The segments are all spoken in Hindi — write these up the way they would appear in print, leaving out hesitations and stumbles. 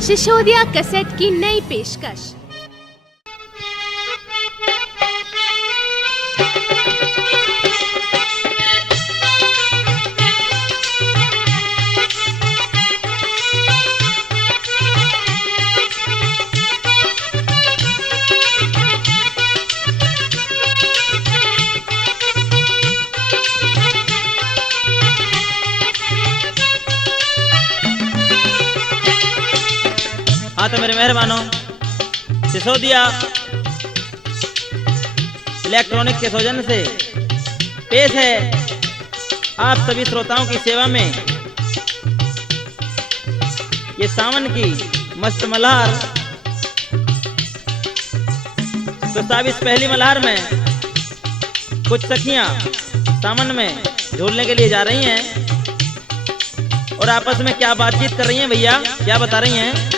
सिसोदिया कैसेट की नई पेशकश। हाँ तो मेरे मेहरबानों, सिसोदिया इलेक्ट्रॉनिक के सौजन्य से पेश है आप सभी श्रोताओं की सेवा में ये सावन की मस्त मल्हार। तो साहब इस पहली मल्हार में कुछ सखियां सावन में झूलने के लिए जा रही हैं और आपस में क्या बातचीत कर रही हैं भैया, क्या बता रही हैं?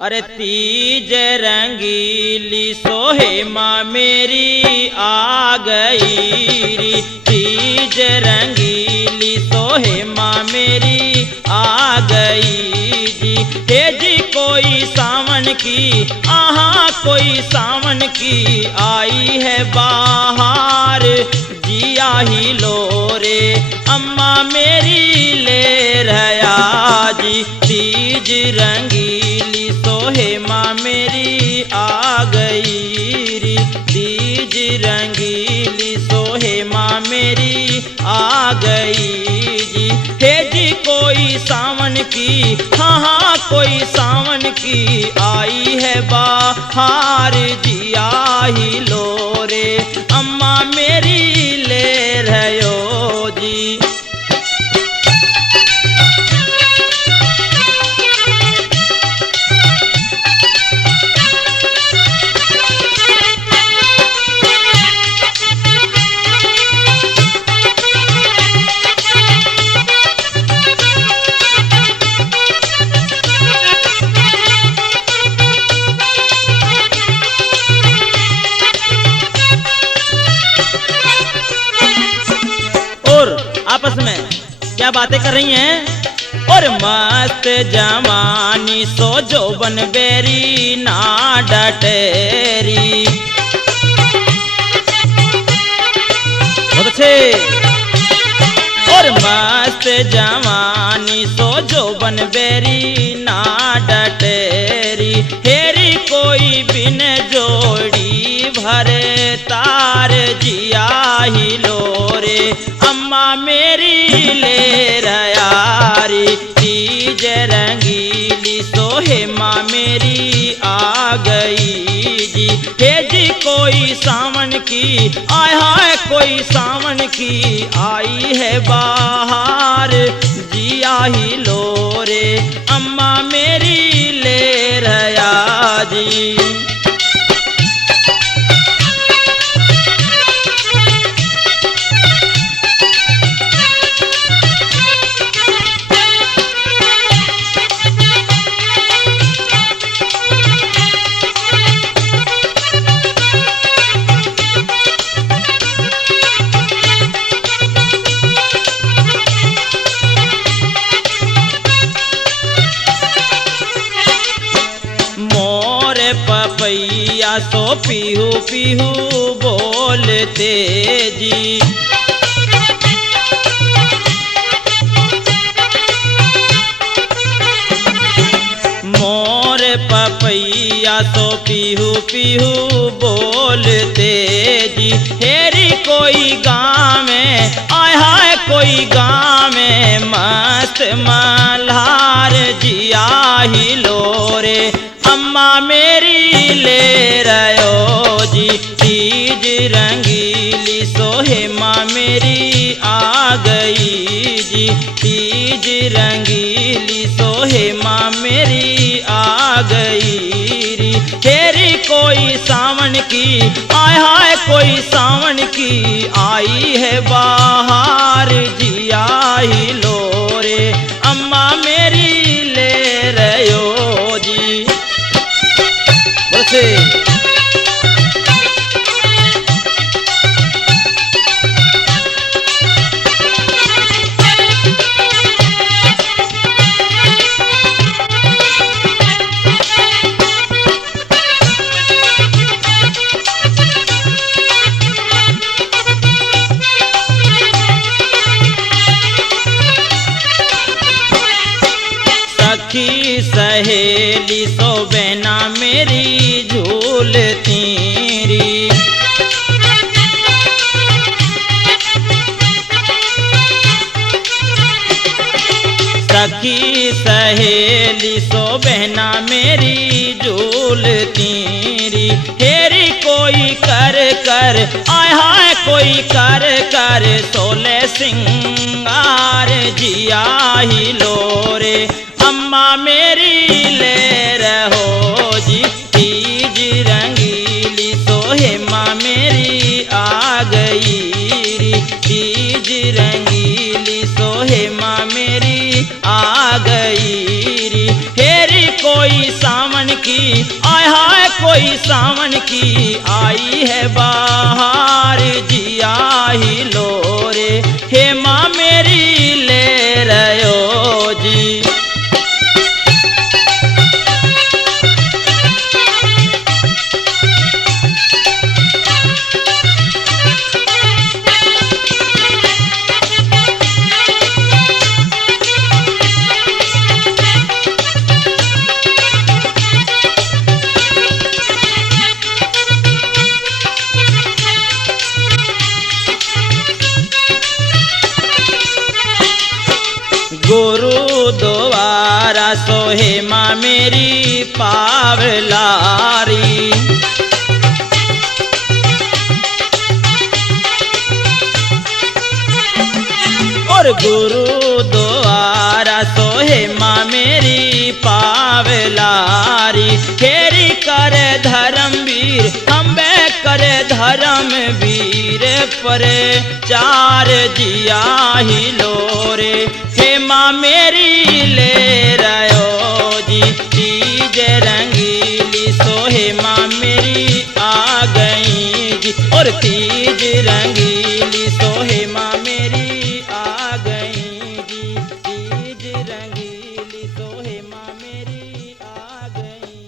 अरे तीज रंगीली सोहे माँ मेरी आ गई री, तीज रंगीली सोहे माँ मेरी आ गई जी। हे जी कोई सावन की, आहा कोई सावन की आई है बाहर, जिया ही लो रे अम्मा मेरी ले रहा जी। तीज रंगीली सोहे माँ मेरी आ गई री, तीज रंगीली सोहे माँ मेरी आ गई जी। हे जी कोई सावन की, हाँ हाँ कोई सावन की आई है बाहर, जिया ही लो रे अम्मा मेरी ले रहो जी। आपस में क्या बातें कर रही हैं? और मस्त जवानी सो जोबन बेरी ना डटेरी। बहुत अच्छे। और मस्त जवानी सो जोबन बेरी ना डटेरी, हेरी कोई बिन जोड़ी भरे तार, जिया ही लो रे अम्मा मेरी ले रयारी। तीज रंगीली सोहे माँ मेरी आ गई जी। हे जी कोई सावन की, आय हाय कोई सावन की आई है बाहर, जिया ही लो रे अम्मा मेरी ले रया जी। पपैया सो पीहू पीहू बोलते जी। मोर पपैया सो पीहू पीहू बोलते जी। हेरी कोई गाँव में, आय हाय कोई गाँव में मस्त मल्हार, जिया ही लो रे अम्मा मेरी ले रहो जी। तीज रंगीली सोहे माँ मेरी आ गई जी। तीज रंगीली सोहे माँ मेरी आ गई री। हेरी कोई सावन की, आय हाय कोई सावन की आई है बाहर, जिया ही लो रे अम्मा मेरी ले रहो जी। बोले सो बहना मेरी झूलती री। हेरी कोई कर कर आय हाय कोई कर कर सोले सिंगार जिया ही लोरे। अम्मा मेरी ले रहो जी तीज रंगीली सोहे माँ मेरी आ गई री। तीज रंगीली सोहे माँ मेरी आ गई री। हेरी कोई सावन की आय हाय कोई सावन की आई है बाहर जिया ही लोरे। हे माँ मेरी ले रहो जी। गुरुद्वारा सोहे माँ मेरी पावलारी। और गुरुद्वारा सोहे माँ मेरी पावलारी। हेरी करे धर्मवीर अम्बे करे धर्मवीर पर चार जिया ही लोरे। हे माँ मेरी ले रहो जी तीज रंगीली सोहे माँ मेरी आ गई जी। और तीज रंगीली सोहे माँ मेरी आ गई जी। तीज रंगीली सोहे माँ मेरी आ गई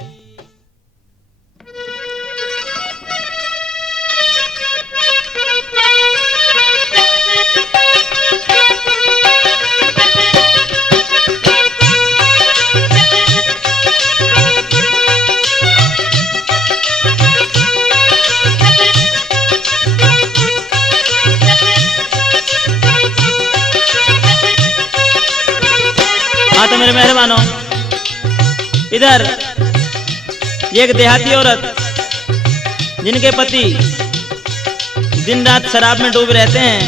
जी। हाँ तो मेरे मेहरबानों, इधर एक देहाती औरत जिनके पति दिन रात शराब में डूब रहते हैं,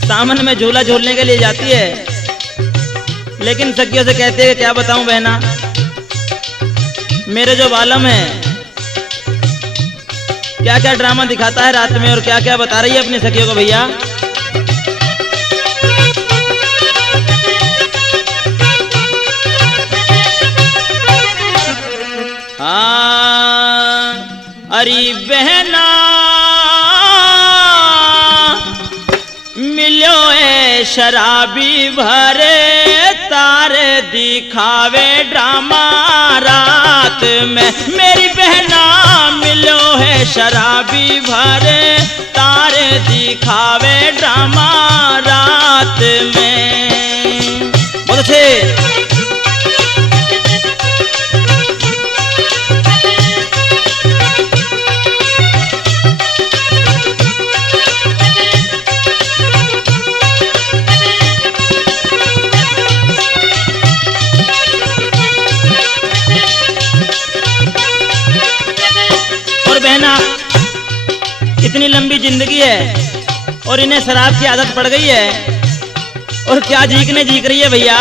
सावन में झूला झूलने के लिए जाती है, लेकिन सखियों से कहते हैं क्या बताऊं बहना, मेरे जो बालम है क्या क्या ड्रामा दिखाता है रात में और क्या क्या बता रही है अपनी सखियों को भैया। अरे बहना मिलो ए शराबी भरे तारे दिखावे ड्रामा रात में। मेरी बहना मिलो है शराबी भरे तारे दिखावे ड्रामा रात में। बहुत अच्छे। इतनी लंबी जिंदगी है और इन्हें शराब की आदत पड़ गई है और क्या जीकने जीक रही है भैया।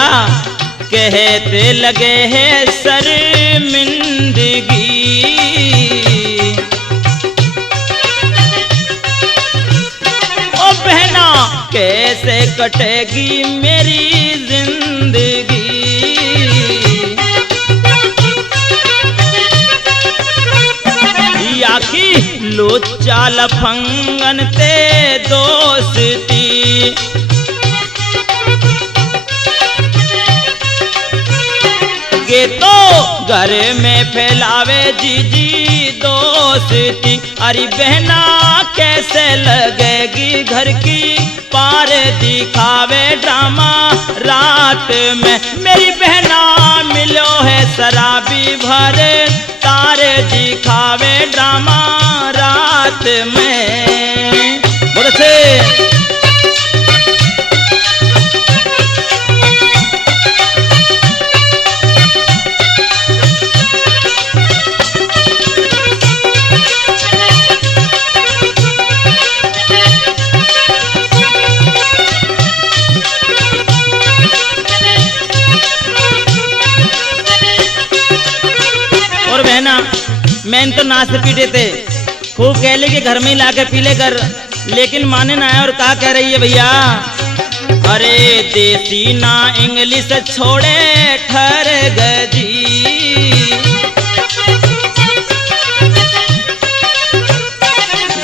कहते लगे है शर्मिंदगी ओ बहना कैसे कटेगी मेरी जिंदगी। आखी लोचा लफंगन ते दोस्ती गे तो घर में फैलावे जीजी दोस्ती। अरे बहना कैसे लगेगी घर की पार दिखावे ड्रामा रात में। मेरी बहना मिलो है शराबी भरे तारे दिखावे ड्रामा रात में। बोल से मैंने तो नाच पीटे थे, खूब कह ले कि घर में ही लाके पी ले कर, लेकिन माने ना है। और क्या कह रही है भैया, अरे देसी ना इंग्लिश छोड़े ठहर गजी,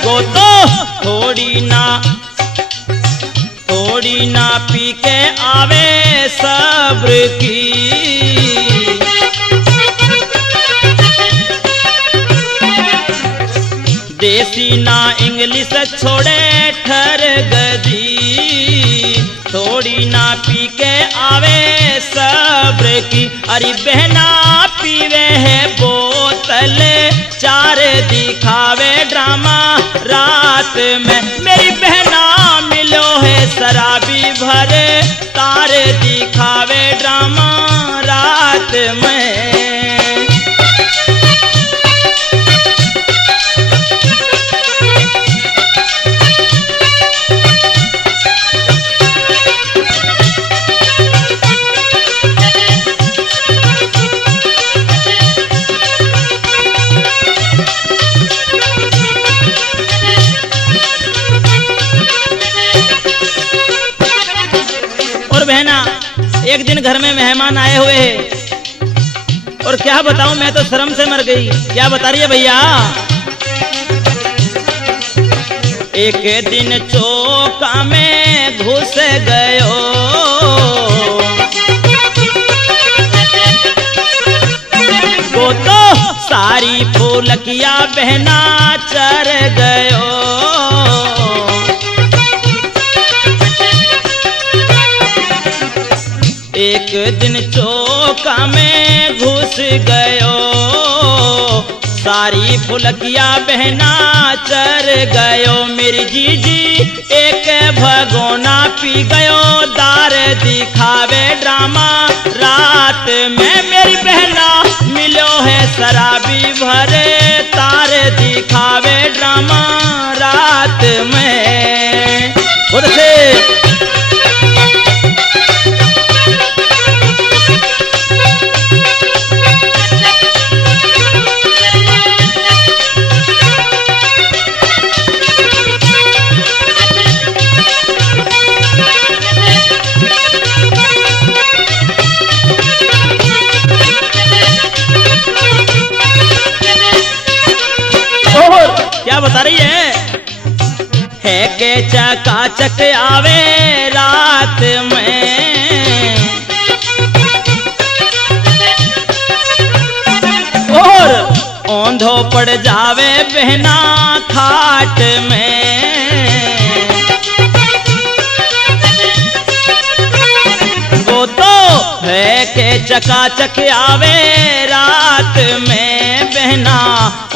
वो तो थोड़ी ना पी के आवे सब्र की, देसी ना इंग्लिश छोड़े ठहर गजी, थोड़ी ना पी के आवे सब्र की। अरे बहना पीवे है बोतल, चार दिखावे ड्रामा रात में, मेरी बहना मिलो है शराबी भरे, तार दिखावे ड्रामा रात में। एक दिन घर में मेहमान आए हुए हैं और क्या बताऊं, मैं तो शर्म से मर गई। क्या बता रही है भैया, एक दिन चौका में घुस गयो, वो तो सारी फूलकिया बहना चर गयो, एक दिन चौका में घुस गयो, सारी फुलकिया बहना चर गयो, मेरी जीजी एक भगोना पी गयो, दार दिखावे ड्रामा रात में, मेरी बहना मिलो है शराबी भरे, तार दिखावे ड्रामा रात में। खुद से क्या बता रही है के चकाचक आवे रात में, और औंधो पड़ जावे बहना खाट में, वो तो है के चकाचक आवे रात में, बहना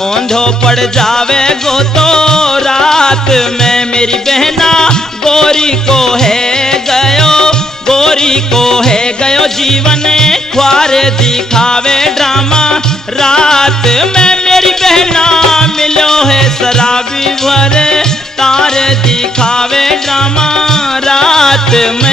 औंधो पड़ जावे गो तो रात में, मेरी बहना गोरी को है गयो, गोरी को है गयो जीवन ख्वार दिखावे ड्रामा रात में, मेरी बहना मिलो है शराबी भरे, तार दिखावे ड्रामा रात में।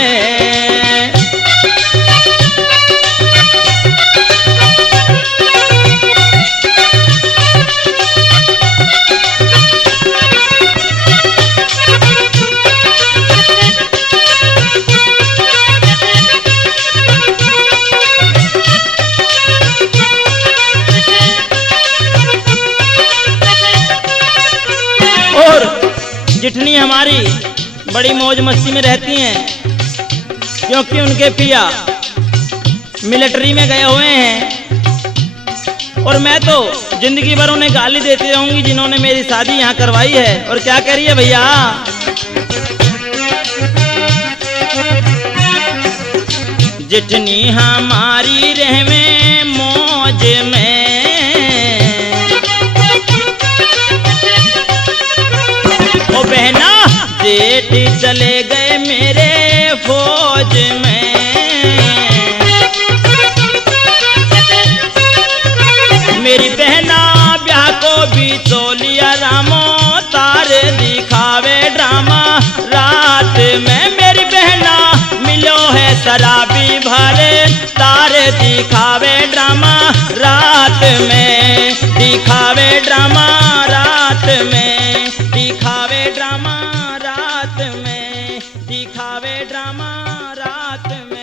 जितनी हमारी बड़ी मौज मस्ती में रहती हैं, क्योंकि उनके पिया मिलिट्री में गए हुए हैं, और मैं तो जिंदगी भर उन्हें गाली देती रहूंगी जिन्होंने मेरी शादी यहाँ करवाई है। और क्या कह रही है भैया, जितनी हमारी रहवे मौज में, ओ बहना जेठ चले गए मेरे फौज में, मेरी बहना ब्याह को भी तो लिया रामो, तारे दिखावे ड्रामा रात में, मेरी बहना मिलो है शराबी भरे तारे दिखावे ड्रामा रात में, दिखावे ड्रामा रात में, दिखावे ड्रामा रात में, दिखावे ड्रामा रात में।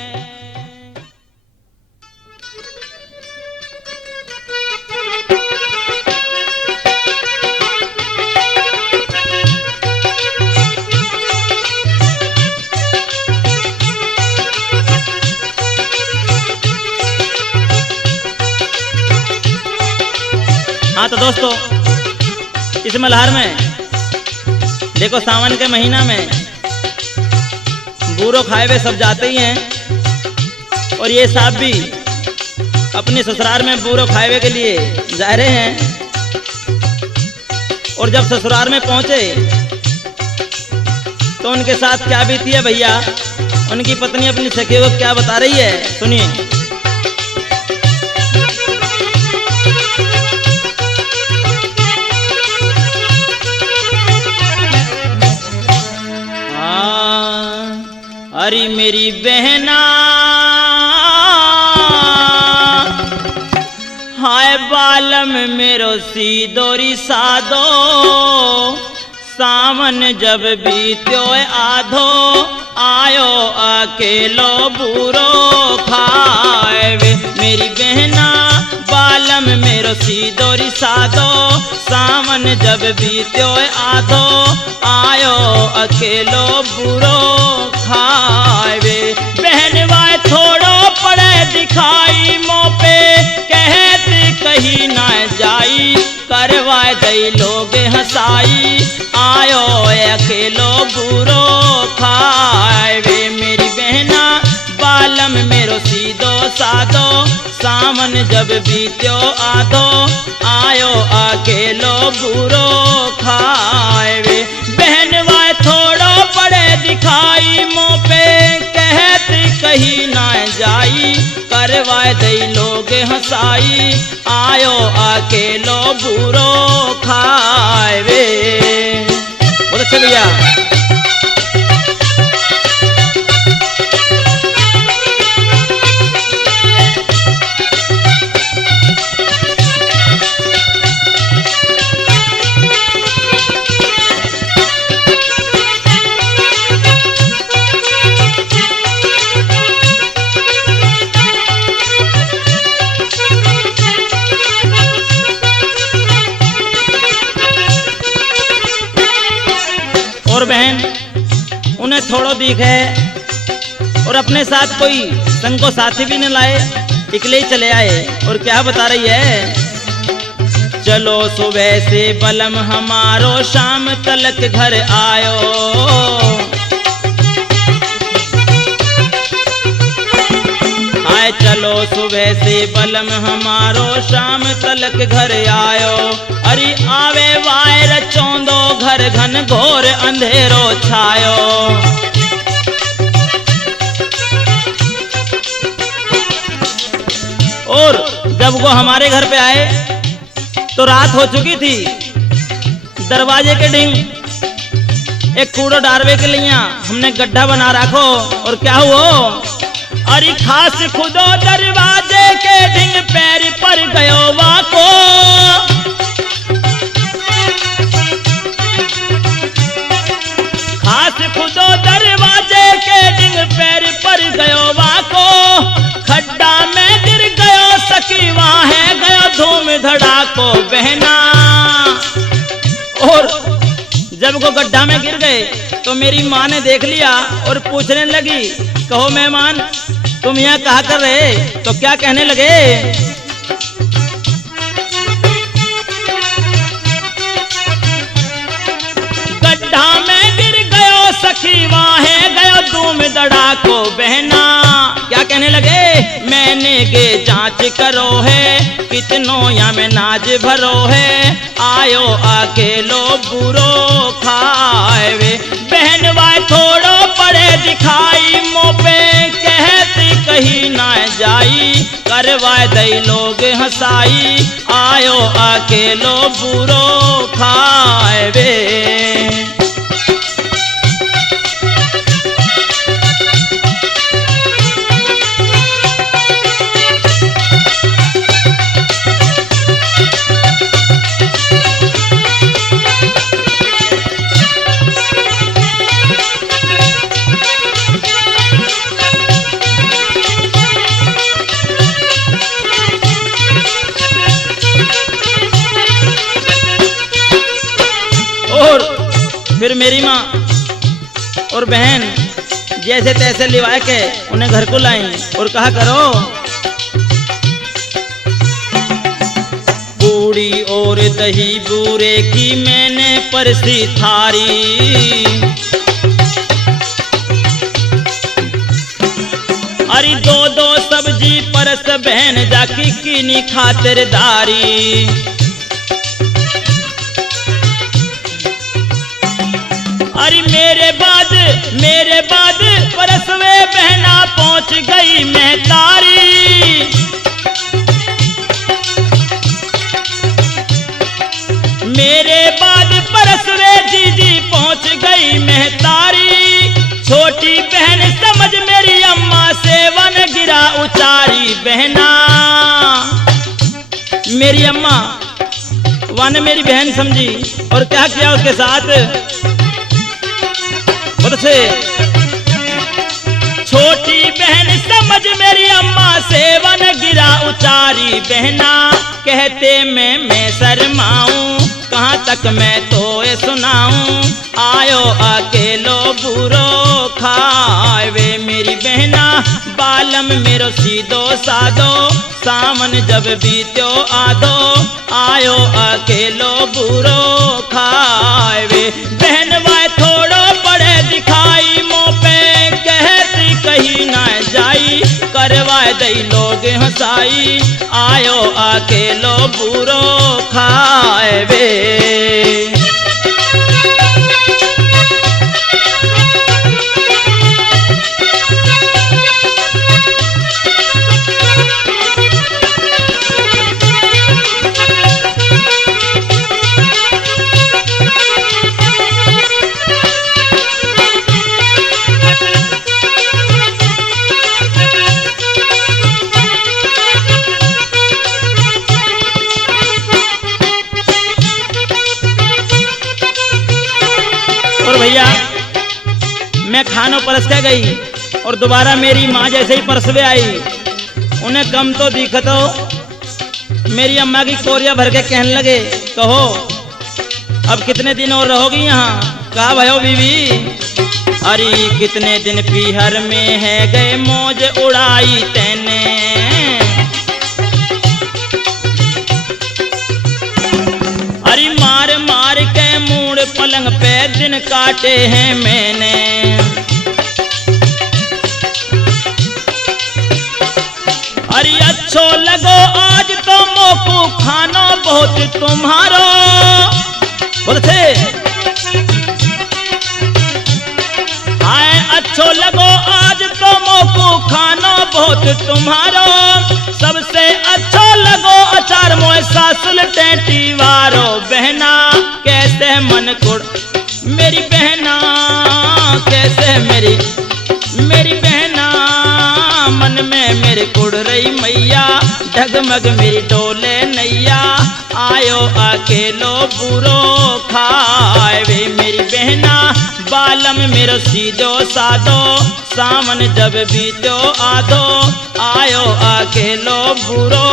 हाँ तो दोस्तों, इस मल्हार में देखो सावन के महीना में बूरो खाए हुए सब जाते ही हैं, और ये साहब भी अपने ससुराल में बूरो खाए हुए के लिए जा रहे हैं। और जब ससुराल में पहुंचे तो उनके साथ क्या बीती है भैया, उनकी पत्नी अपनी सखी को क्या बता रही है, सुनिए। अरे मेरी बहना हाय बालम मेरो सीदोरी सादो, सावन जब बीत्यो आधो, आयो अकेलो बूरो खाए वे। मेरी बहना बालम मेरो सीदोरी सादो, सावन जब बीत्यो आधो, आयो अकेलो बूरो खाए वे। बहन वाय थोड़ो पड़े दिखाई मोह पे, कहती कहीं ना जाई, करवाए दई लोग हंसाई, आयो अकेलो बूरो खाए वे। मेरी बहना बालम मेरो सीदो सादो, सावन जब बीत्यो आधो, आयो अकेलो बूरो खाए वे। बहन वाय थोड़ो पड़े दिखाई मोह पे, कहती कहीं ना जाई, करवाए दई लोग हंसाई, आयो अकेलो बूरो खाए वे। बहुत अच्छा भैया। और बहन उन्हें थोड़ो दिख है और अपने साथ कोई संग को साथी भी न लाए, अकेले ही चले आए। और क्या बता रही है, चलो सुबह से बलम हमारो, शाम तलक घर आयो। आए चलो सुबह से बलम हमारो, शाम तलक घर आयो। अरे आवे वायर चौंदो घर घन घोर अंधेरो छायो। और जब वो हमारे घर पे आए तो रात हो चुकी थी। दरवाजे के डिंग एक कूड़ो डारवे के लिए हमने गड्ढा बना रखो। और क्या हुआ, अरे खास खुदो दरवाजे के डिंग पैर पर गयो वाको। खास खुदो दरवाजे के डिंग पैर पर गयो वाको। खड्डा में गिर गयो सखी, वहां है गयो धूम धड़ाको बहना। और जब वो गड्ढा में गिर गए तो मेरी माँ ने देख लिया और पूछने लगी, कहो मेहमान तुम यहाँ कहा कर रहे? तो क्या कहने लगे, गड्ढा में गिर गयो सखी, वहां है गयो धूम धड़ाको बहना। क्या कहने लगे, मैंने के जांच करो है, कितनो या में नाज भरो है, आयो अकेलो बुरो खाए वे। बहन वाय थोड़ो पड़े दिखाई मोह पे, कहती कहीं ना जाई, करवाए दई लोग हंसाई, आयो अकेलो बुरो खाए वे। फिर मेरी माँ और बहन जैसे तैसे लिवा के उन्हें घर को लाई और कहा करो, पूड़ी और दही बूरे की मैंने परसी थारी, अरे दो दो सब्जी परस बहन जाकी कीनी खातिरदारी। अरे मेरे बाद परसवे बहना पहुंच गई महतारी, मेरे बाद परसवे जीजी पहुंच गई महतारी। छोटी बहन समझ मेरी अम्मा सेवन गिरा उचारी, बहना मेरी अम्मा वन मेरी बहन समझी और क्या किया उसके साथ से। छोटी बहन समझ मेरी अम्मा सेवन गिरा उचारी, बहना कहते मैं शर्माऊं कहाँ तक मैं तो ये सुनाऊं, आयो अकेलो बुरो खावे मेरी बहना बालम मेरो सीधो साधो, सावन जब बीत्यो आधो, आयो अकेलो बुरो खावे। बहन वाय थोड़ो पड़े दिखाई मुँह पे कहती कहीं ना जाई, करवाए दई लोग हंसाई, आयो अकेलो बुरो खावे। भैया मैं खानों परस के गई और दोबारा मेरी माँ जैसे ही परसवे आई, उन्हें कम तो दिखत हो, मेरी अम्मा की कोरिया भर के कहने लगे, कहो अब कितने दिन और रहोगी यहाँ? कहा भयो बीवी, अरे कितने दिन पीहर में है गए मौज उड़ाई तैने, अरे मार मार के मूड पलंग पे दिन काटे हैं मैंने, अरे अच्छो लगो आज तो मोकू खाना बहुत तुम्हारो, बोलते हाय अच्छो लगो आज तो मोकू खाना बहुत तुम्हारो, सबसे अच्छो लगो अचार मोए सासुल टेटी वारो, बहना कैसे मन कुड़ मेरी बहना कैसे मेरी बहना मन में मेरे कुड़ रही मैया, डगमग मेरी डोले नैया, आयो अकेलो बुरो खावे मेरी बहना बालम मेरो सीधो साधो, सावन जब बीतो आधो, आयो अकेलो बुरो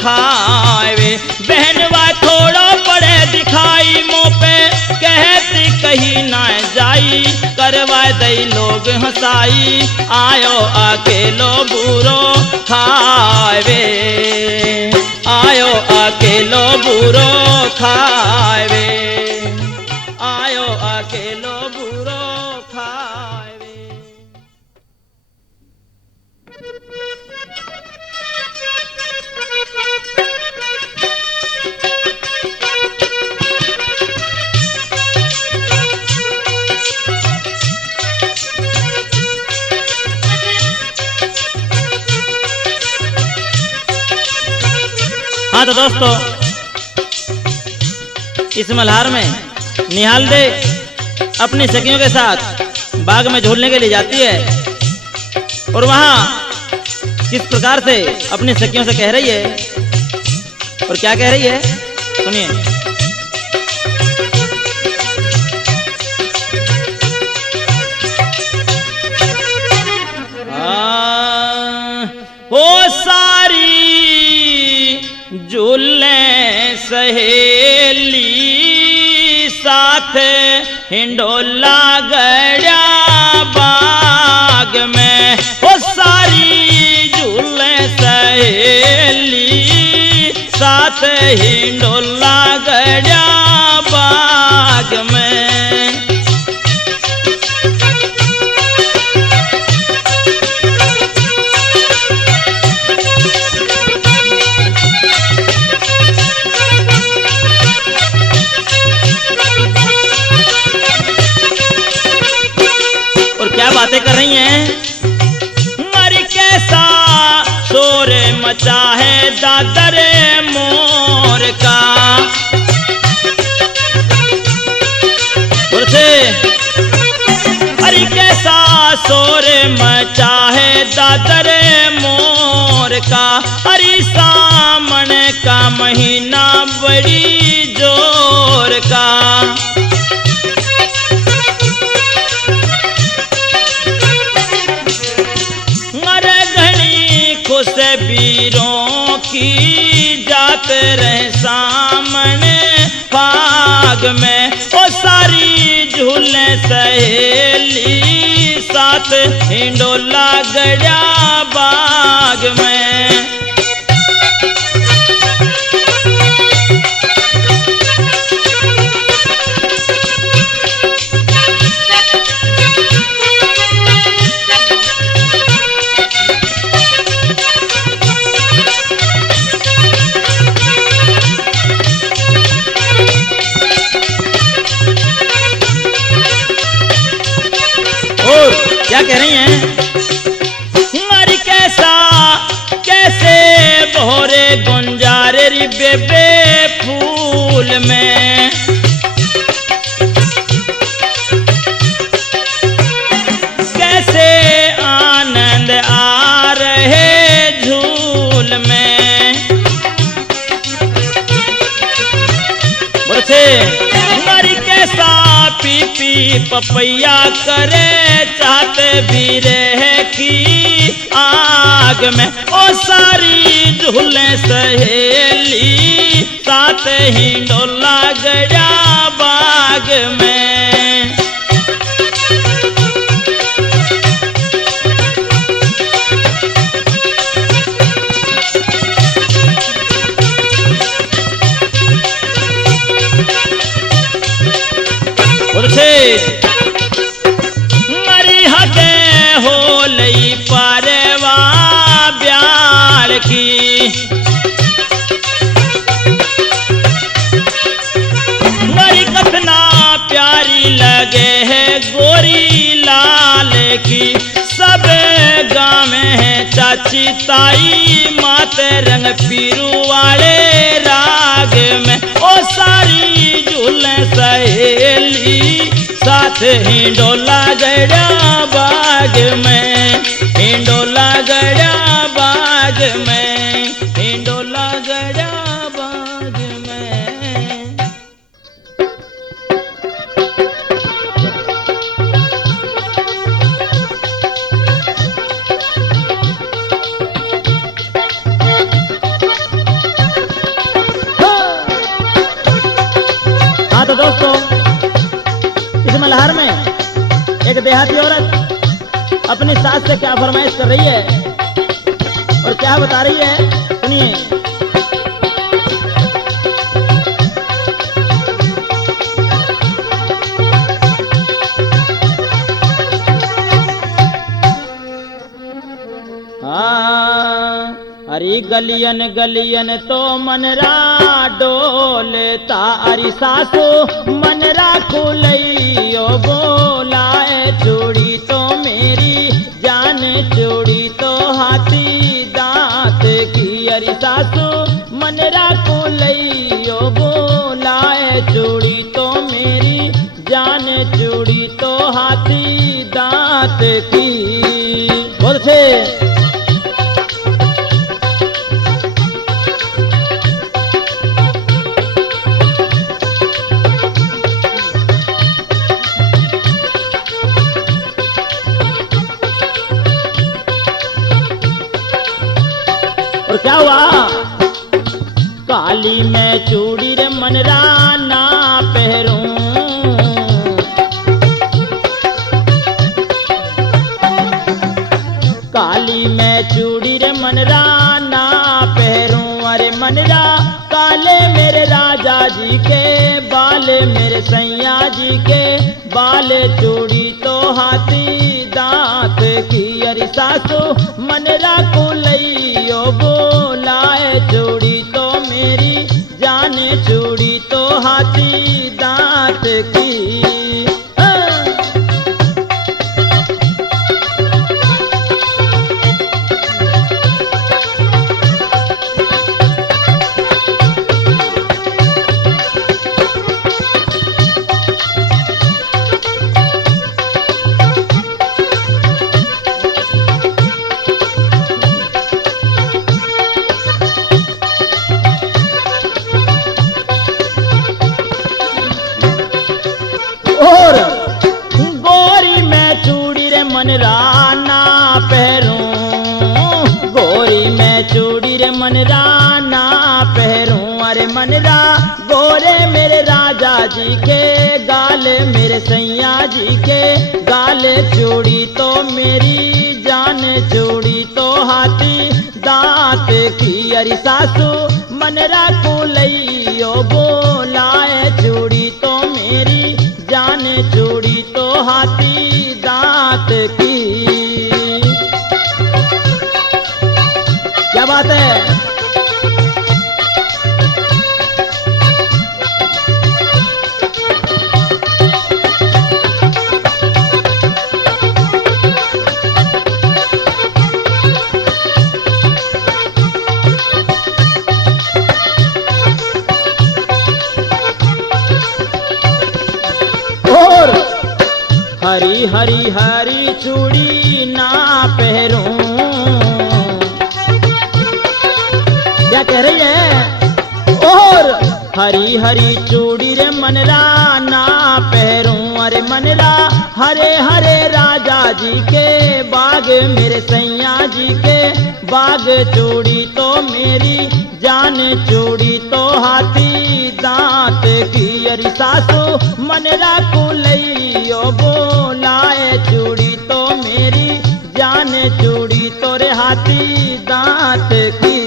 खावे। बहन वा थोड़ो पड़े दिखाई मुँह पे कहती कहीं ना जाई, करवा दई लोग हंसाई, आयो अकेलो बुरो खावे, आयो अकेलो बुरो खावे, आयो अकेलो बुरो खावे। हाँ तो दोस्तों, इस मल्हार में निहाल दे अपनी सखियों के साथ बाग में झूलने के लिए जाती है और वहाँ किस प्रकार से अपनी सखियों से कह रही है और क्या कह रही है सुनिए। ओ सारी झूले सहेली साथ हिंडोला गड़ा बाग में, ओ सारी झूले सहेली साथ हिंडोला गड़ा बाग में। क्या बातें कर रही हैं? मरी कैसा शोर मचा है दादर मोर का, अरे कैसा शोर मचा है दादर मोर का, अरे सामन का महीना बड़ी जोर का। खुश वीरों की जात रहे सामने भाग में, ओ सारी झूले सहेली साथ हिंडोला गड़ा बाग में। क्या कह रही हैं? मरी कैसा कैसे भोरे गुंजारे री बेबे फूल में, कैसे आनंद आ रहे झूल में। बोले मरी कैसा पी पी पपैया करे चाहते भी रहे की आग में, ओ सारी झूले सहेली साथ हिंडोला गड़ा बाग में। मरी हदे हो लई परवा ब्याल की, मरी कतना प्यारी लगे है गोरी लाल की। सब गाँव है चाची ताई माते रंग पीरू वाले राग में, ओ सारी झूले सहेली साथ हिंडोला गड़ा बाग में, हिंडोला गड़ा बाग में, हिंडोला गड़ा बाग में। हाँ तो दोस्तों, इस मल्हार में एक देहाती औरत अपनी सास से क्या फरमाइश कर रही है और क्या बता रही है, सुनिए। हरी गलियन गलियन तो मनरा डोलता, अरी सासू मनरा खुलैयो बोलाए, चूड़ी तो मेरी जान चूड़ी तो हाथी दांत की, अरी सासू मनरा खुलैयो बोलाए, चूड़ी तो मेरी जान चूड़ी तो हाथी दांत की। बहुत से और क्या हुआ? काली में चूड़ी रे मनरा ना पहरूं, जी के बाल मेरे सैया जी के बाल चूड़ी तो हाथी दांत की अरी सासू मनरा को लइयो बोलाए चूड़ी तो मेरी जाने चूड़ी तो हाथी दांत की। और गोरी मैं चूड़ी रे मनरा ना पहरूं, गोरी मैं चूड़ी रे मनरा ना पहरूं। अरे मनरा गोरे मेरे राजा जी के गाल मेरे सैया जी के गाल चूड़ी तो मेरी जान चूड़ी तो हाथी दांत की। अरी सासू मनरा को लइयो बोलाए चूड़ी तो मेरी जाने चूड़ी तो हाथी दांत की। क्या बात है? और हरी हरी हरी चूड़ी ना पहरूं। क्या कह रही है? और हरी हरी चूड़ी रे मनरा ना पहरूं। अरे मनरा हरे हरे राजा जी के बाग मेरे सैया जी के बाग चूड़ी तो मेरी जान चूड़ी तो हाथी दांत की। अरी सासू मनरा को लइयो बोलाए चूड़ी तो मेरी जान चूड़ी तो रे हाथी दांत की।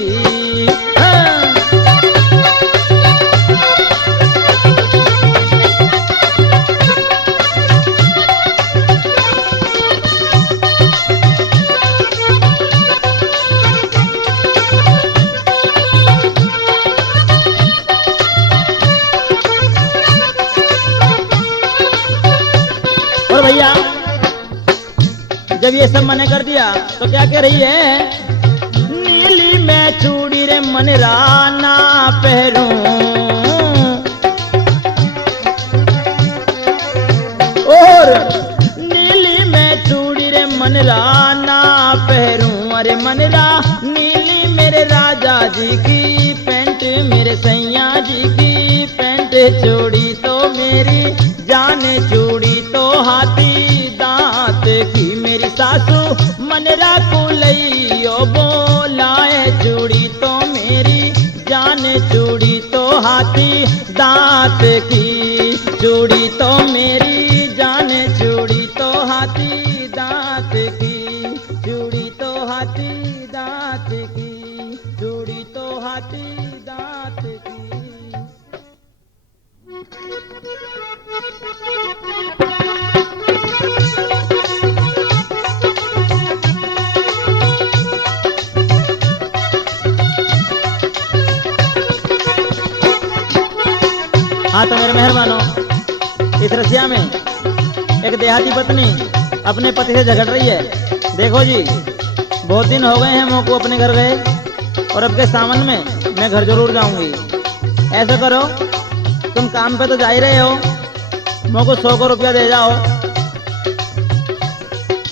और भैया जब ये सब मना कर दिया तो क्या कह रही है? नीली मैं चूड़ी रे मनरा ना पहरूं। और नीली मैं चूड़ी रे मनरा ना पहरूं। अरे मनरा नीली मेरे राजा जी की पैंट मेरे सैया जी की पैंट चूड़ी तो मेरी जान चूड़ी तो हाथी दांत की। मेरी सासू मनरा को लइयो बोलाए चूड़ी तो मेरी जान चूड़ी तो हाथी दांत की। चूड़ी तो मेरी जान चूड़ी तो हाथी दांत की। चूड़ी तो हाथी दांत की। चूड़ी तो हाथी दांत की। हाँ तो मेरे मेहरबानों, इस रसिया में एक देहाती पत्नी अपने पति से झगड़ रही है। देखो जी, बहुत दिन हो गए हैं मोह को अपने घर गए और अब के सावन में मैं घर जरूर जाऊंगी। ऐसा करो, तुम काम पे तो जा ही रहे हो, मोह को 100 रुपया दे जाओ।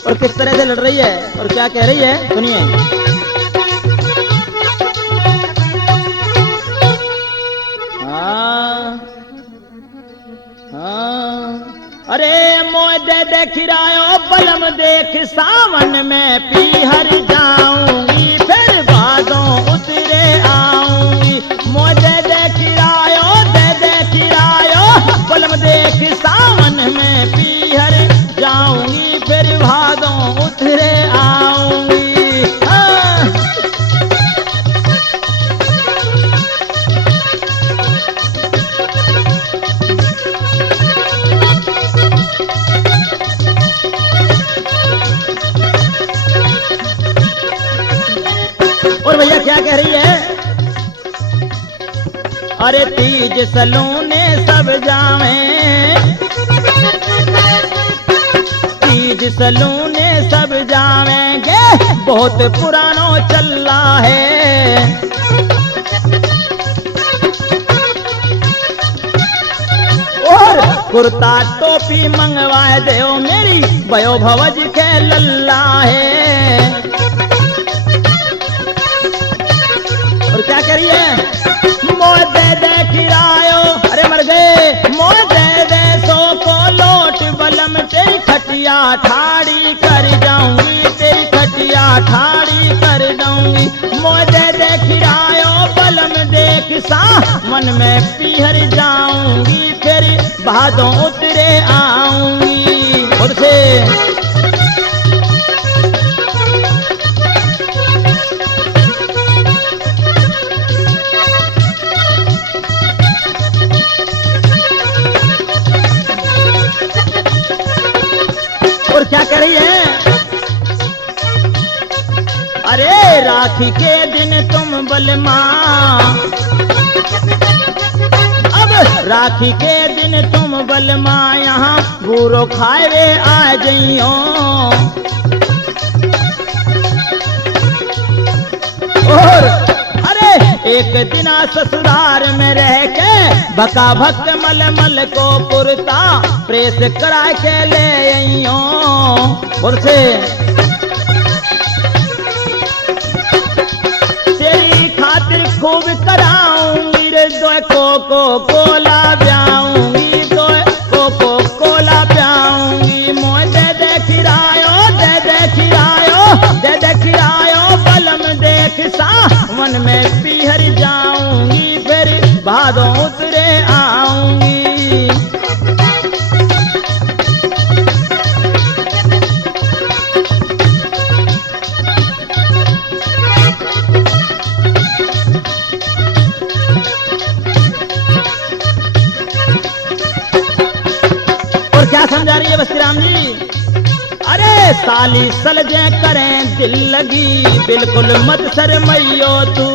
और किस तरह से लड़ रही है और क्या कह रही है सुनिए। अरे मोह दे देखिरायो बलम देख सावन में पीहर जाऊंगी फिर भादों उतरे आऊंगी। मोह दे देखिरायो बलम देख सावन में पीहर जाऊंगी फिर भादों उतरे आऊंगी। अरे तीज सलूने सब जावे, तीज सलूने सब जावेंगे, बहुत पुरानो चल्ला है। और कुर्ता टोपी मंगवाए देओ मेरी, भयो भवज के लल्ला है। और क्या करिए, मोह दे दे खिरायो, अरे मर गए, मोह दे दे सो को लोट बलम, तेरी खटिया ठाड़ी कर जाऊंगी, तेरी खटिया ठाड़ी कर दूंगी। मोह दे दे खिरायो बलम देख सा, मन में पीहर जाऊंगी, फिर भादों उतरे आऊंगी। और से और क्या करिए, अरे राखी के दिन तुम बलमा, अब राखी के दिन तुम बलमा यहाँ बूरो खाए आ जइयो। और अरे एक दिना ससुराल में रह के भका भक मल मल को पुरता प्रेस करा के ले आइयो। और से तेरी खातिर खूब कराऊंगी रे, दो कोको कोला ब्याऊंगी, दो कोको कोला ब्याऊंगी। मोह दे दे खिरायो, दे दे खिरायो, दे दे खिरायो बलम देख सा, मन में पीहर जाऊंगी, फिर भादों उतरे आऊंगी। क्या समझा रही है बस्ती राम जी, अरे साली सलजे करें दिल लगी, बिल्कुल मत शर्मइयो तू।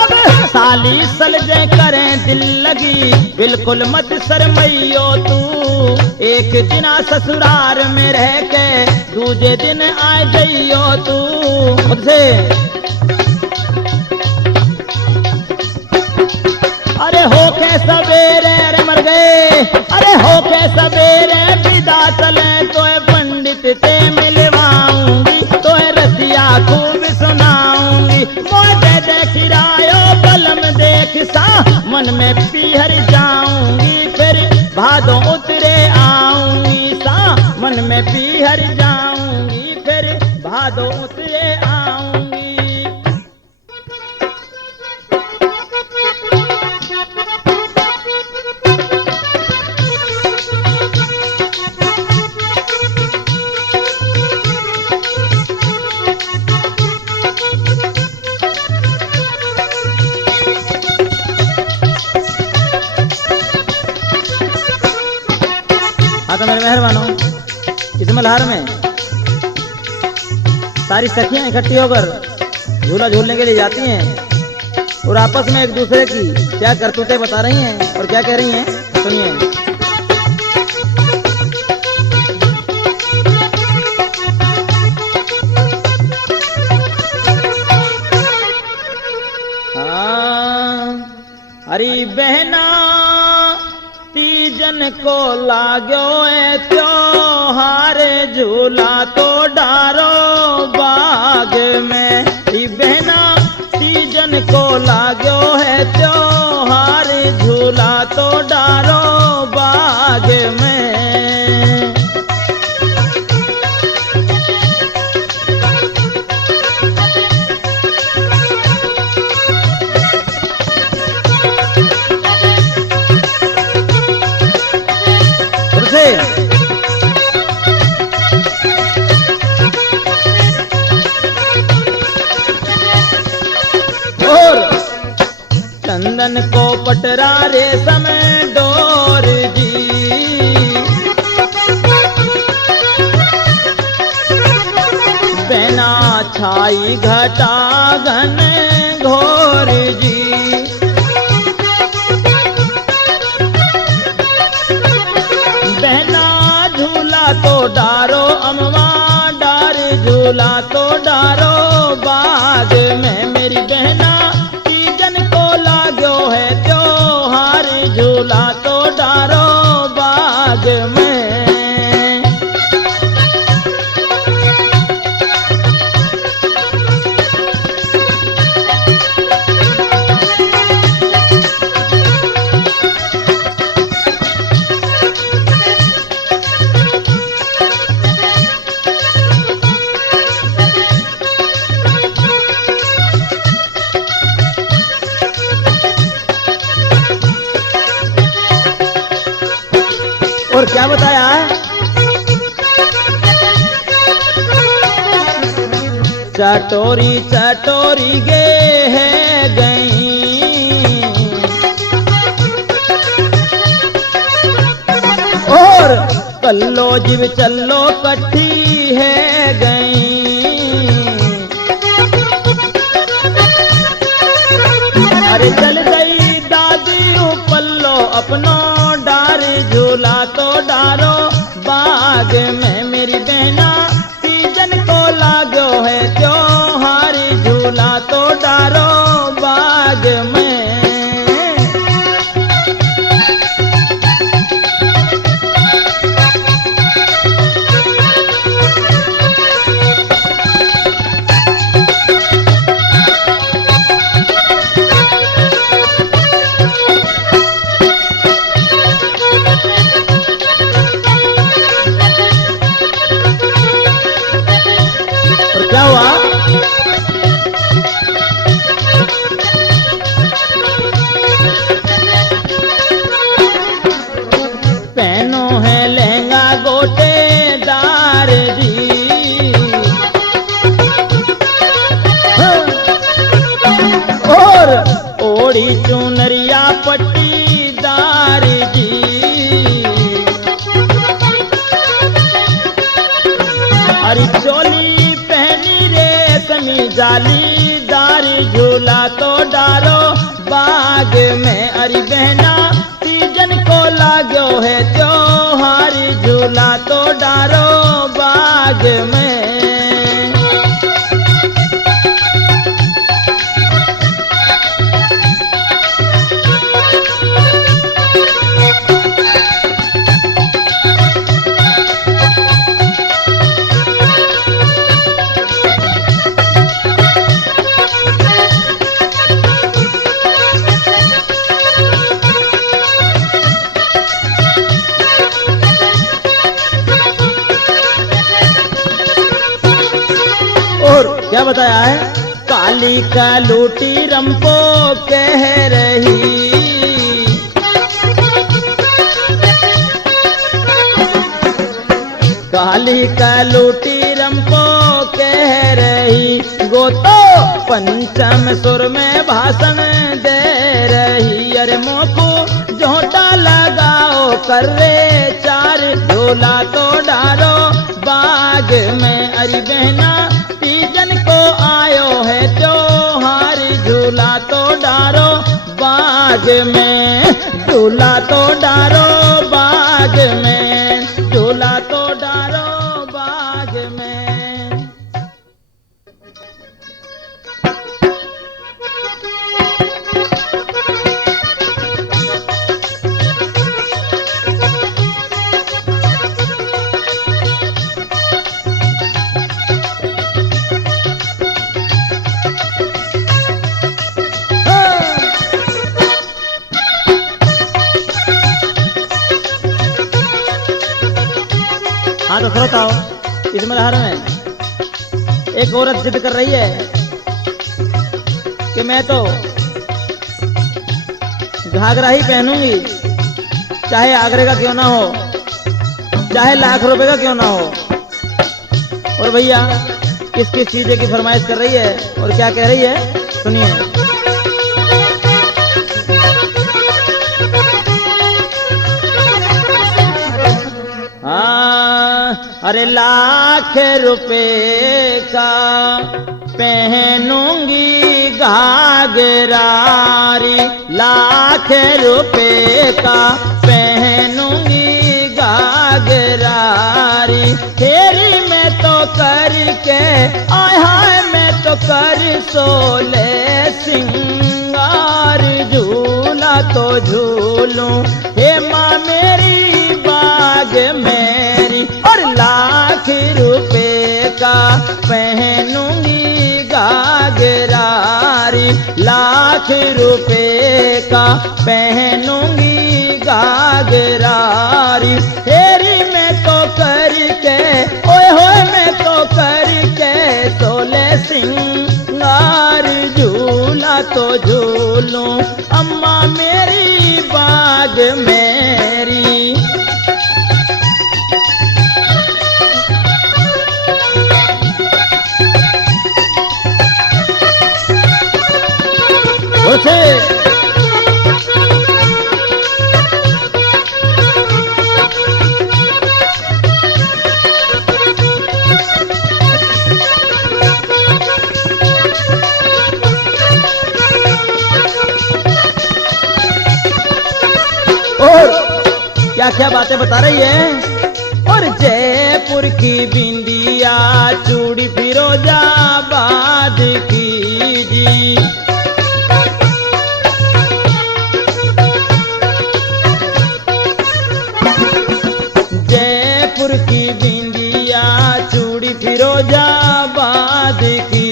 अब साली सलजे करें दिल लगी, बिल्कुल मत शर्मइयो तू। एक दिना ससुराल में रह के दूजे दिन आ जइयो तू। मुझसे अरे हो के सवेरे, अरे मर गए, अरे हो के सवेरे विदा चले, तो पंडित ते मिलवाऊंगी, तो रसिया खूब सुनाऊंगी। मोह दे दे खिरायो बलम देख सा, मन में पीहर जाऊंगी, फिर भादों उतरे आऊंगी सा, मन में पीहर जाऊंगी, फिर भादों उतरे आऊंगी। हाँ तो मेरे मेहरबानों, इस मल्हार में सारी सखियां इकट्ठी होकर झूला झूलने के लिए जाती हैं और आपस में एक दूसरे की क्या करतूतें बता रही हैं और क्या कह रही हैं, सुनिए। अरे बहना तीजन को लाग्यो है त्योहार, झूला तो डारो बाग में। बहना तीजन को लाग्यो है त्योहार, झूला तो डारो बाग में। और चंदन को पटरा रेशम डोर जी, बहना छाई घटा घन घोर जी। बहना झूला तो डारो अमवा डार झूला तो डारो बाग में मेरी बहना तीजन को लाग्यो है त्योहार झूला तो डारो बाग में। और क्या बताया है? चटोरी चटोरी गे है गई और कल्लो जीव चल्लो कट्ठी है गई। अरे चल गई दादी पल्लो अपनो डार झूला तो डारो बाग में मेरी बहना तीजन को लागो है त्योहार झूला तो डारो बाग में। क्या हुआ? पहनो है लहंगा गोटेदार जी। और ओढ़ी चुनरिया पट्टीदार जी। अरे चोली जालीदार झूला तो डारो बाग में। अरे बहना तीजन को लाग्यो है त्योहार झूला तो डारो बाग में। और क्या बताया है? काली का लूटी रंपो कह रही काली का लूटी रंपो कह रही गोतो पंचम सुर में भाषण दे रही। अरे मोको झोंटा लगाओ कर रे चार झूला तो डारो बाग में। अरे बहना तीजन को आयो है त्योहार झूला तो डारो बाग में। झूला तो डारो बाग में। झूला तो डारो बाग में। हाँ तो श्रोता हो, इस मल्हार में एक औरत जिद कर रही है कि मैं तो घाघरा ही पहनूंगी, चाहे आगरे का क्यों ना हो, चाहे लाख रुपए का क्यों ना हो। और भैया किस किस चीजें की फरमाइश कर रही है और क्या कह रही है, सुनिए। हाँ, अरे लाख रुपए का पहनूंगी घाघरारी, लाख रुपए का पहनूंगी घाघरारी। तेरी मैं तो करके आय हाय मैं तो कर सोले सिंगार, झूला तो झूलूं हे माँ मेरी बाग मेरी, और लाख रुपए का पहनूंगी घाघरारी, लाख रुपए का पहनूंगी घाघरारी। तेरी मैं तो करके ओए होए मैं तो करके सोले सिंगार, झूला तो झूलूं अम्मा मेरी बाग मेरी। उसे और क्या क्या बातें बता रही है। और जयपुर की बिंदिया चूड़ी फिरोजाबाद की जी, जयपुर की बिंदिया चूड़ी फिरोजाबाद की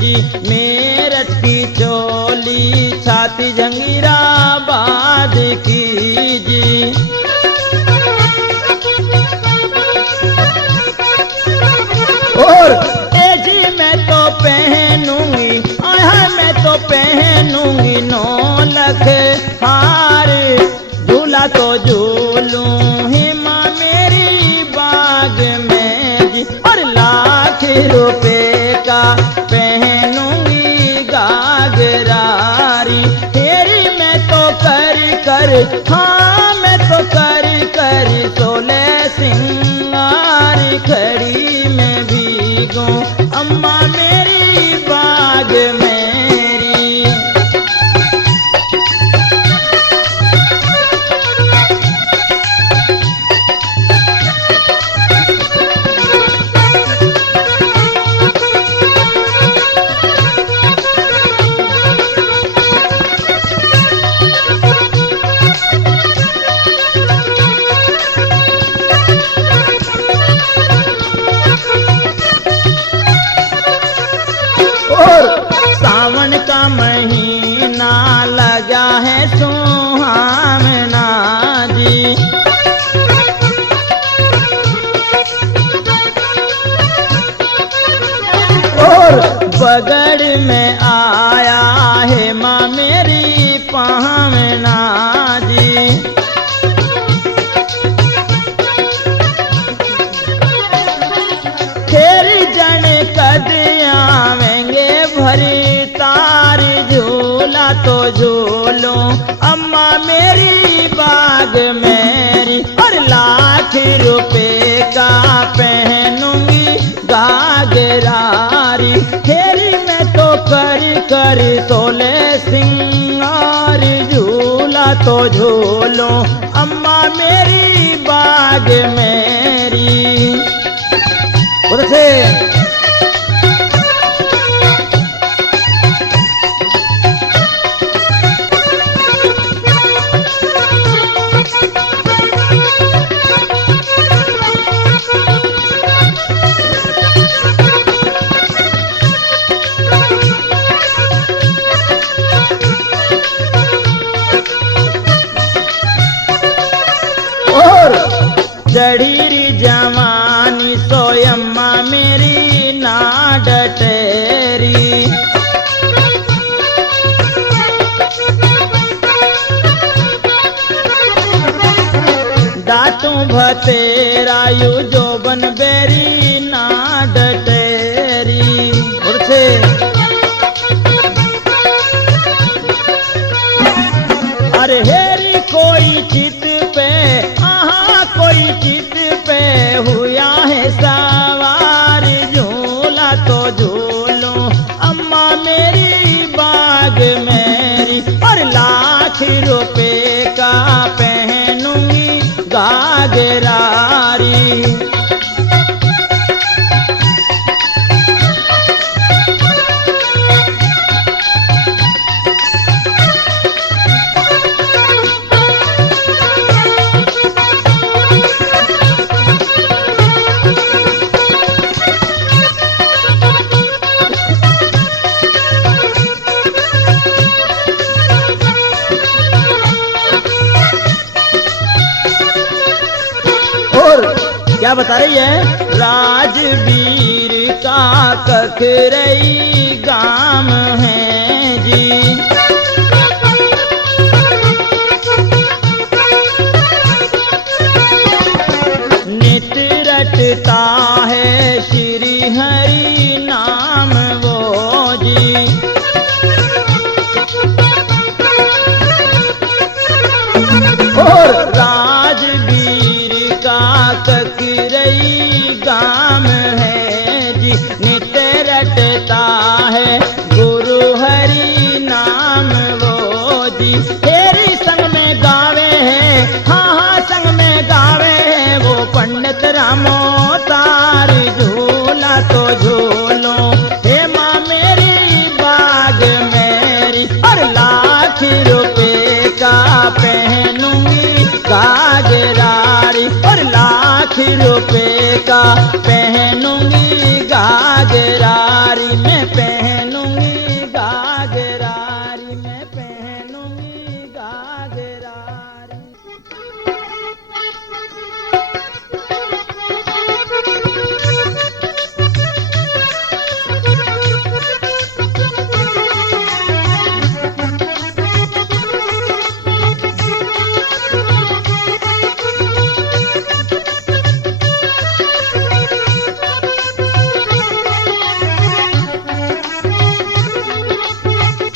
जी, मेरठ की चोली छाती जंगीराबाद की जी। और ए जी मैं तो पहनूंगी आय हाय मैं तो पहनूंगी 9 लाख हार, झूला तो झूलूं ही माँ मेरी बाग में जी, और लाख रुपए का पहनूंगी घाघरारी। तेरी मैं तो कर हाँ मैं तो कर सोले सिंगार, खड़ी में भीगूं अम्मा मेरी बाग मेरी। और सावन का महीना लगा है सुहावना जी, और बगड़ में आया है माँ मेरी पावना जी। तेरी जन कद आवेंगे भरी तार, झूला तो झूलो अम्मा मेरी बाग मेरी, और लाख रुपए का पहनूंगी घाघरारी। तेरी मैं तो कर सोले सिंगार, झूला तो झूलो अम्मा मेरी बाग मेरी। उधर से और चढ़ी जवानी सोयम्मा मेरी ना डटेरी, दांतों भतेरा यू जो बन बेरी ना डटेरी। और से अरे हेरी कोई चित पे आहा कोई चित पे हुआ है सवार, झूला तो झूलो बाग मेरी, और लाख रुपए का पहनूंगी गागरारी। क्या बता रही है? राजवीर का कखरई गाम है जी, नित रटता है श्री हरि नाम वो जी। और राजवीर का ककरई गाम है जी, नित रटता है गुरु हरि नाम वो जी। तेरी संग में गावे है, हाँ हाँ संग में गावे है वो पंडित रामो तार। झूला तो झूलो हे माँ मेरी बाग मेरी, और लाख रुपए का पहनूंगी गागरारी, और लाख रुपए का पहनूंगी गागरारी। मैं पहनूंगी गागरारी, मैं पहनूंगी गागरारी।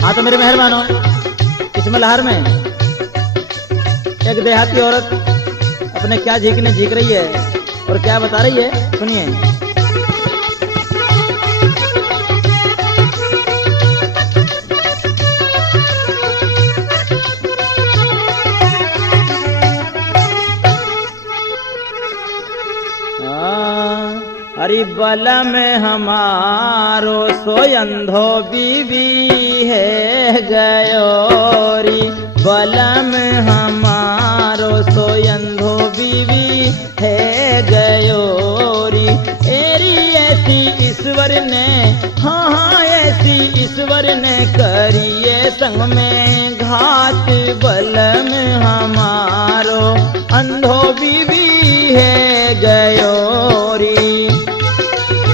हाँ तो मेरे मेहरबानों, इस मल्हार में एक देहाती औरत अपने क्या झीकने झीक रही है और क्या बता रही है, सुनिए। हरि बल में हमारो सोयंधो बीवी है गयोरी, बल में हमारो सोयंधो बीवी है गयोरी। एरी ऐसी ईश्वर ने, हाँ हाँ ऐसी ईश्वर ने करिए संग में घात, बल में हमारो अंधो बीवी है गयोरी।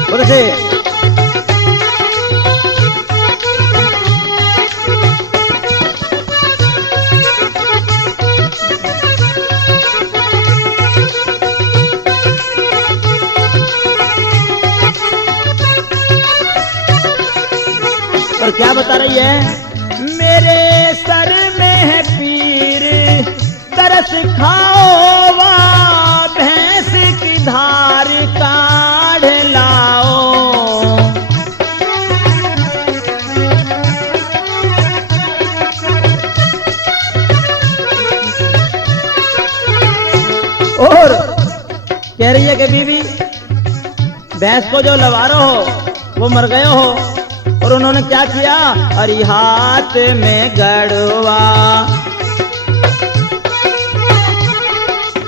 बोले से और क्या बता रही है? मेरे सर में है पीर, तरस खाओ वा भैंस की धार काढ़ लाओ। और कह रही है कि बीवी, भैंस को जो लवारो हो वो मर गए हो, और उन्होंने क्या किया? अरे हाथ में गड़वा,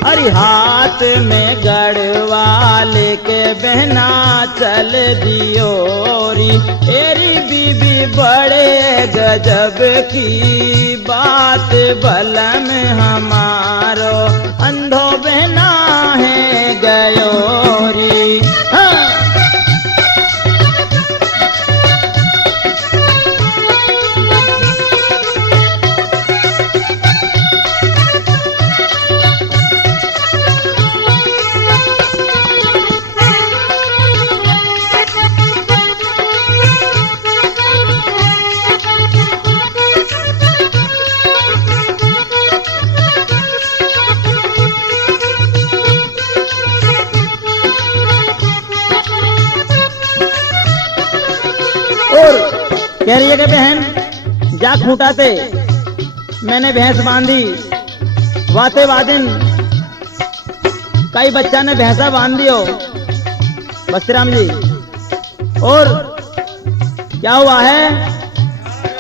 अरे हाथ में गड़वा लेके बहना चल दियोरी। एरी बीबी बड़े गजब की बात, बल में हमारो अंधो बहना है गयोरी। हाँ। कह रही है कि बहन जा जा खूंटा ते मैंने भैंस बांधी, वाते वादिन कई बच्चा ने भैंसा बांध दियो बस्तीराम जी। और क्या हुआ है,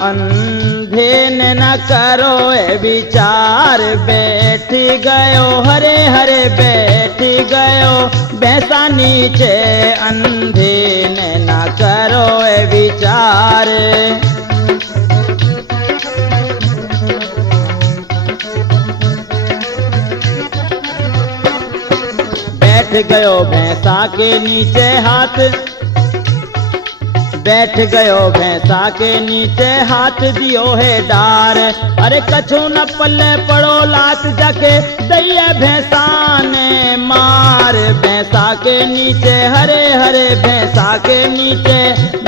अंधे ने न करो ए विचार, बैठ गयो हरे हरे बैठ गयो भैंसा नीचे, अंधे ने न करो ए विचार। बैठ गयो भैंसा के नीचे हाथ, बैठ गयो भैंसा के नीचे हाथ दियो है डार। अरे कछु न पल्ले पड़ो लात जाके दैया भैंसा ने मार, भैंसा के नीचे हरे हरे भैंसा के नीचे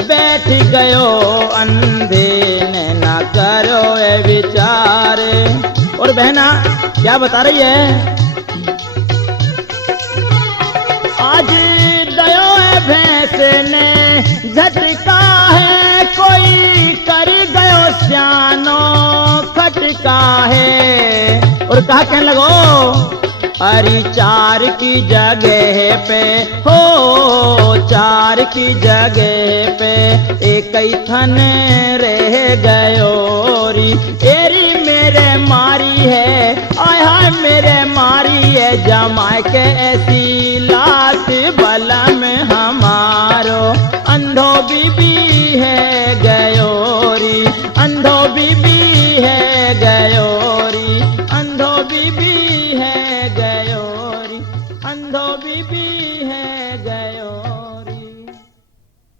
बैठ गयो अंधे ने ना करो ए विचार। और बहना क्या बता रही है, आज दयो है भैंस ने झटका है, कोई कर गयो सियानो खटका है। और कहा कहने लगो, अरे चार की जगह पे हो, चार की जगह पे एक ही थन रह गयो री, एरी मेरे मारी है, आय हाय मेरे मारी है, जमाए के ऐसी लात बला में हमारो, अंधो बीबी